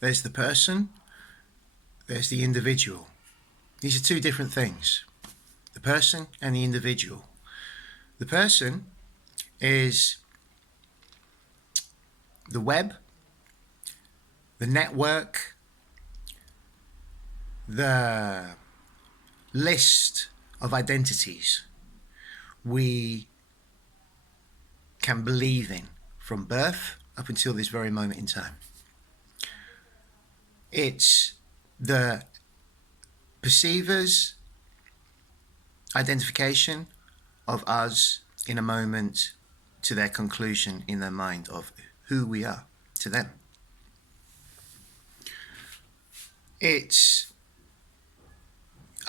There's the person, there's the individual. These are two different things, the person and the individual. The person is the web, the network, the list of identities we can believe in from birth up until this very moment in time. It's the perceiver's identification of us in a moment to their conclusion in their mind of who we are to them. It's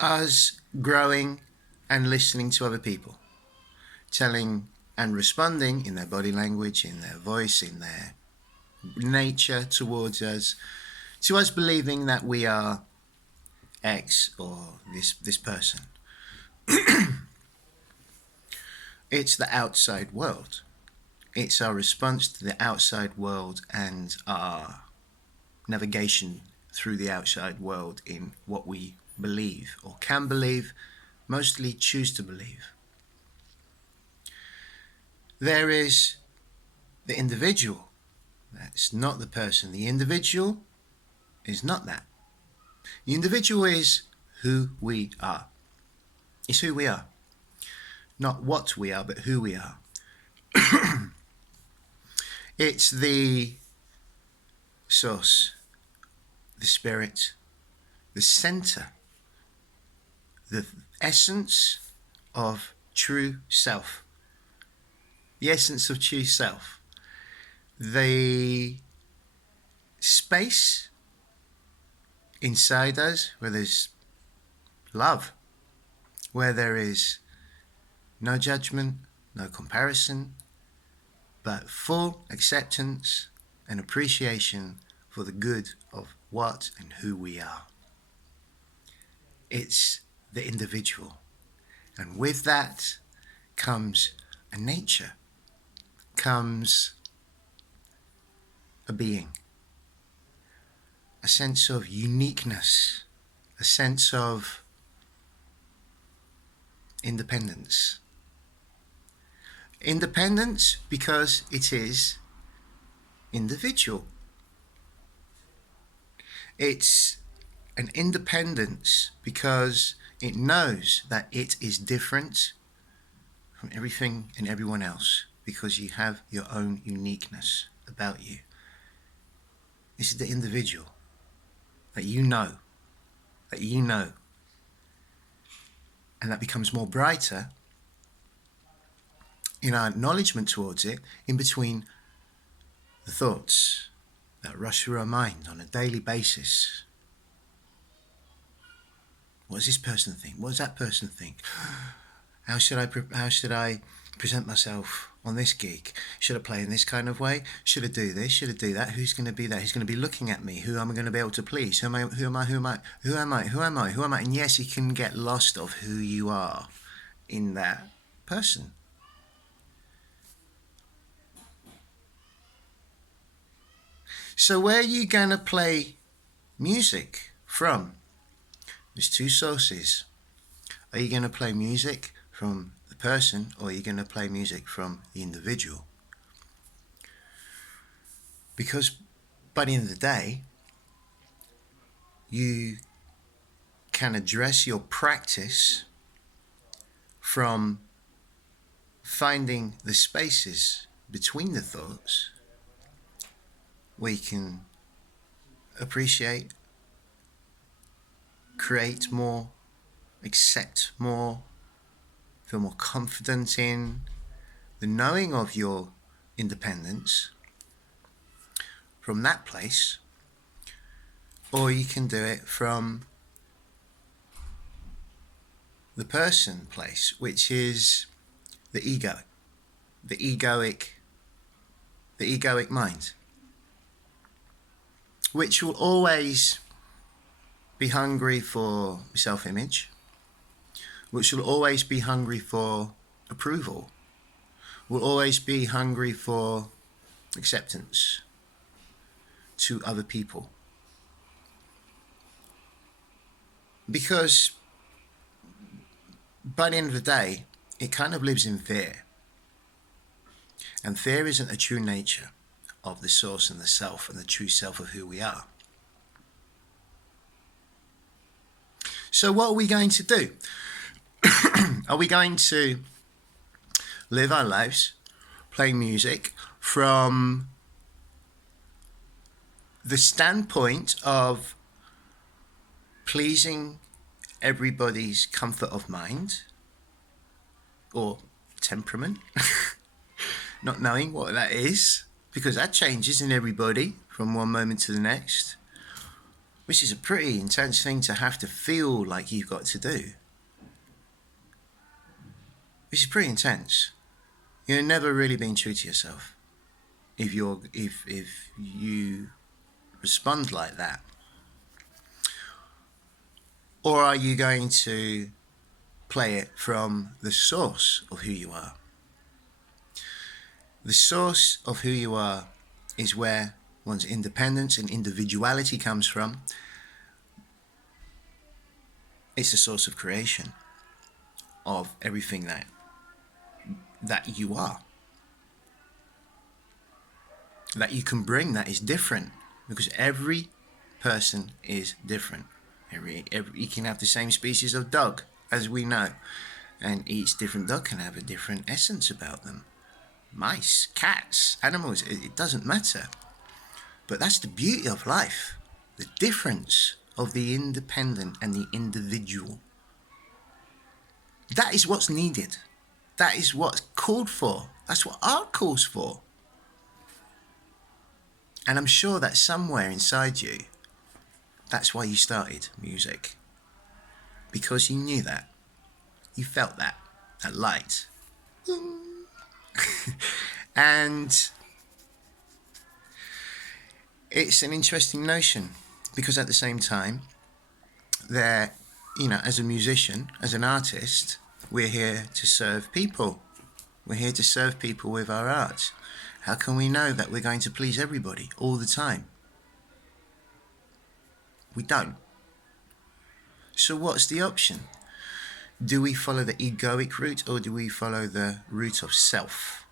us growing and listening to other people, telling and responding in their body language, in their voice, in their nature towards us, to us believing that we are X or this person. It's the outside world. It's our response to the outside world and our navigation through the outside world in what we believe or can believe, mostly choose to believe. There is the individual. That's not the person. The individual is not that. The individual is who we are. It's who we are. Not what we are, but who we are. It's the source, the spirit, the center, the essence of true self. The essence of true self. The space inside us where there's love, where there is no judgment, no comparison, but full acceptance and appreciation for the good of what and who we are. It's the individual. And with that comes a nature, comes a being, a sense of uniqueness, a sense of independence. Independence because it is individual. It's an independence because it knows that it is different from everything and everyone else because you have your own uniqueness about you. This is the individual that you know, and that becomes more brighter in our acknowledgement towards it in between the thoughts that rush through our mind on a daily basis. What does this person think? What does that person think? How should I present myself on this gig? Should I play in this kind of way? Should I do this? Should I do that? Who's going to be there? Who's going to be looking at me? Who am I going to be able to please? Who am I? And yes, you can get lost of who you are in that person. So where are you going to play music from? There's two sources. Are you going to play music from the person, or are you going to play music from the individual? Because by the end of the day, you can address your practice from finding the spaces between the thoughts where you can appreciate, create more, accept more, feel more confident in the knowing of your independence from that place, or you can do it from the person place, which is the ego, the egoic mind, which will always be hungry for self-image, which will always be hungry for approval, will always be hungry for acceptance to other people. Because by the end of the day, it kind of lives in fear. And fear isn't a true nature of the source and the self and the true self of who we are. So what are we going to do? Are we going to live our lives playing music from the standpoint of pleasing everybody's comfort of mind or temperament, not knowing what that is, because that changes in everybody from one moment to the next, which is a pretty intense thing to have to feel like you've got to do, which is pretty intense. You're never really being true to yourself if you respond like that. Or are you going to play it from the source of who you are? The source of who you are is where one's independence and individuality comes from. It's the source of creation of everything that you are, that you can bring, that is different, because every person is different. You can have the same species of dog, as we know, and each different dog can have a different essence about them. Mice, cats, animals, it doesn't matter. But that's the beauty of life, the difference of the independent and the individual. That is what's needed. That is what's called for. That's what art calls for. And I'm sure that somewhere inside you, that's why you started music. Because you knew that. You felt that light. And it's an interesting notion, because at the same time, as a musician, as an artist, we're here to serve people. We're here to serve people with our art. How can we know that we're going to please everybody all the time? We don't. So what's the option? Do we follow the egoic route, or do we follow the route of self?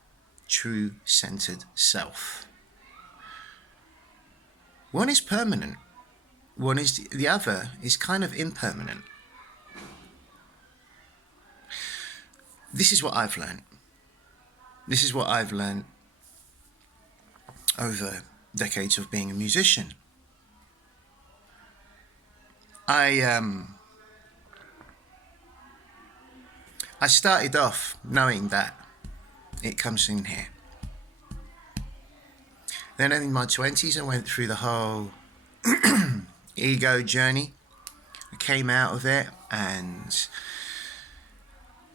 True centered self. One is permanent. One is the other is kind of impermanent. This is what I've learned. This is what I've learned over decades of being a musician. I started off knowing that it comes in here. Then in my 20s, I went through the whole ego journey. I came out of it, and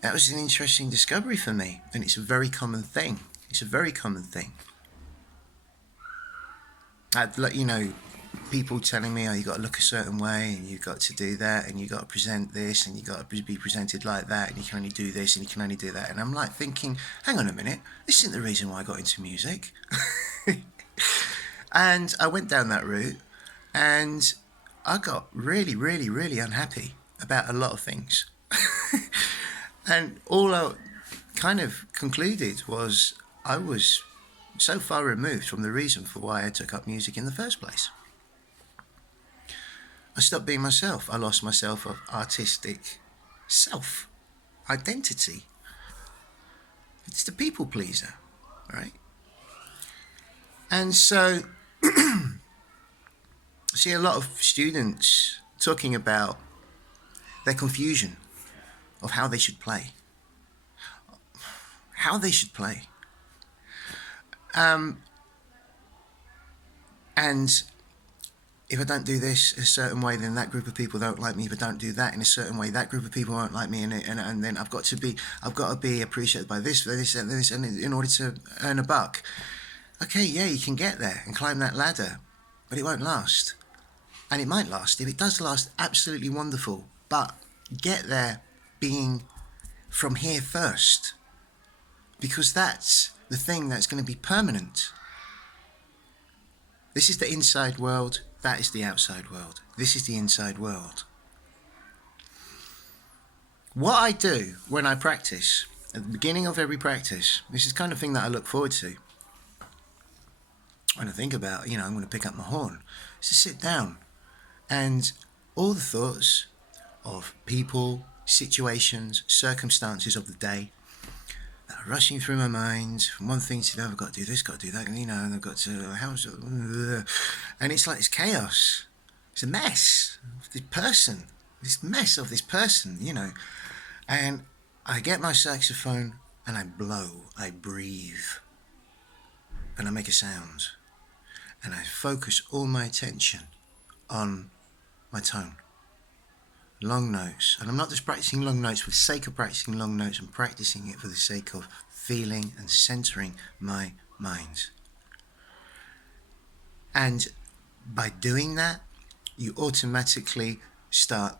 that was an interesting discovery for me. And it's a very common thing. It's a very common thing. I'd people telling me, oh, you got to look a certain way, and you've got to do that, and you got to present this, and you got to be presented like that, and you can only do this, and you can only do that. And I'm like thinking, hang on a minute, this isn't the reason why I got into music. And I went down that route, and I got really, really, really unhappy about a lot of things. And all I kind of concluded was I was so far removed from the reason for why I took up music in the first place. I stopped being myself. I lost my self of artistic self identity. It's the people pleaser, right? And so I see a lot of students talking about their confusion of how they should play. How they should play. And if I don't do this a certain way, then that group of people don't like me. If I don't do that in a certain way, that group of people won't like me. And then I've got to be appreciated by this, and in order to earn a buck. Okay, yeah, you can get there and climb that ladder, but it won't last. And it might last. If it does last, absolutely wonderful. But get there being from here first, because that's the thing that's going to be permanent. This is the inside world. That is the outside world. This is the inside world. What I do when I practice, at the beginning of every practice, this is the kind of thing that I look forward to. When I think about, I'm going to pick up my horn, is to sit down and all the thoughts of people, situations, circumstances of the day that are rushing through my mind from one thing to the other. I've got to do this, got to do that, and I've got to, how's it, and it's like it's chaos. It's a mess of this mess of this person, And I get my saxophone and I blow, I breathe, and I make a sound. And I focus all my attention on my tone. Long notes. And I'm not just practicing long notes for the sake of practicing long notes, I'm practicing it for the sake of feeling and centering my mind. And by doing that, you automatically start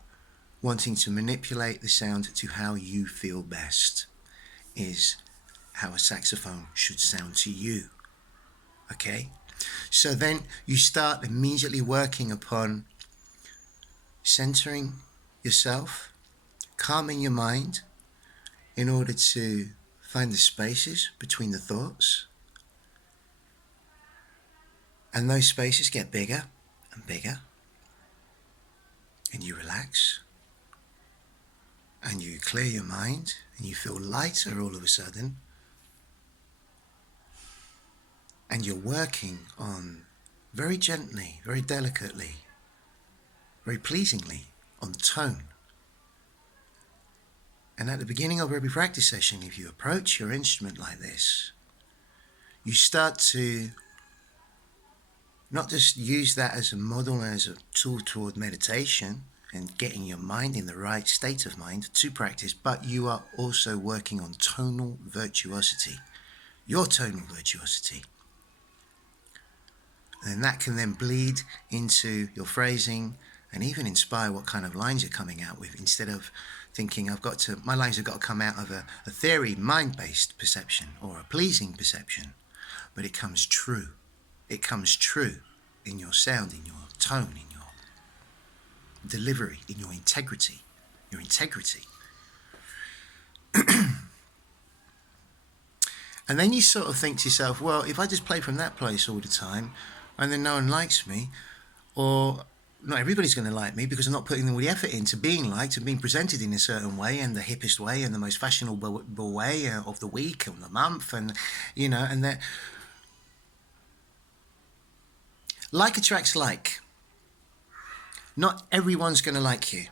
wanting to manipulate the sound to how you feel best, is how a saxophone should sound to you. Okay? So then you start immediately working upon centering yourself, calming your mind in order to find the spaces between the thoughts. And those spaces get bigger and bigger. And you relax. And you clear your mind. And you feel lighter all of a sudden. And you're working on very gently, very delicately, very pleasingly on tone. And at the beginning of every practice session, if you approach your instrument like this, you start to not just use that as a model, as a tool toward meditation and getting your mind in the right state of mind to practice, but you are also working on tonal virtuosity, your tonal virtuosity. And that can then bleed into your phrasing and even inspire what kind of lines you're coming out with, instead of thinking my lines have got to come out of a theory, mind-based perception or a pleasing perception, but it comes true. It comes true in your sound, in your tone, in your delivery, in your integrity. And then you sort of think to yourself, well, if I just play from that place all the time and then no one likes me, or not everybody's going to like me because I'm not putting all the effort into being liked and being presented in a certain way, and the hippest way and the most fashionable way of the week and the month, and and that like attracts like. Not everyone's going to like you.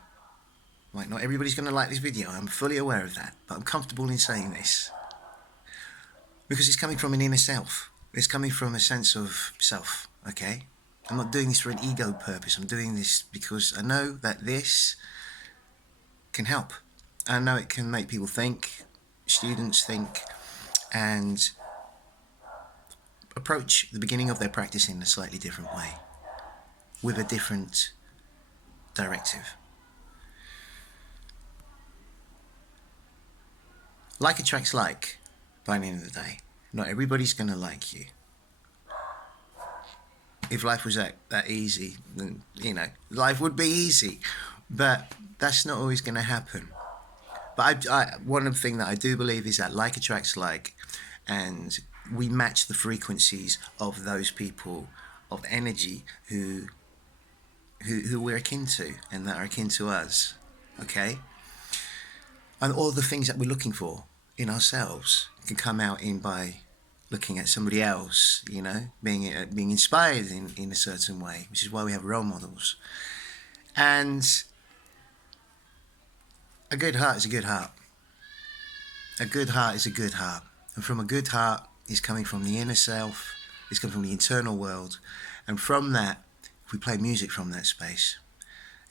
Like, not everybody's going to like this video. I'm fully aware of that, but I'm comfortable in saying this because it's coming from an inner self. It's coming from a sense of self. Okay, I'm not doing this for an ego purpose. I'm doing this because I know that this can help. I know it can make people think, students think, and approach the beginning of their practice in a slightly different way, with a different directive. Like attracts like, by the end of the day. Not everybody's going to like you. If life was that easy, then, life would be easy. But that's not always going to happen. But one of the things that I do believe is that like attracts like, and we match the frequencies of those people of energy who we're akin to and that are akin to us. Okay? And all the things that we're looking for in ourselves can come out by looking at somebody else, being inspired in a certain way, which is why we have role models. And a good heart is a good heart. A good heart is a good heart. And from a good heart is coming from the inner self, it's coming from the internal world. And from that, if we play music from that space,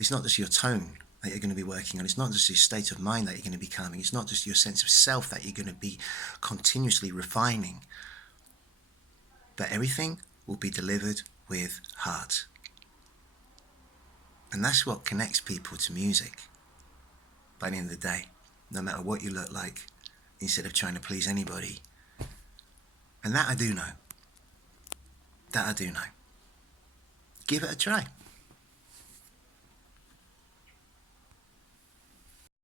it's not just your tone that you're going to be working on. It's not just your state of mind that you're going to be calming. It's not just your sense of self that you're going to be continuously refining. But everything will be delivered with heart. And that's what connects people to music by the end of the day, no matter what you look like, instead of trying to please anybody. And that I do know. Give it a try.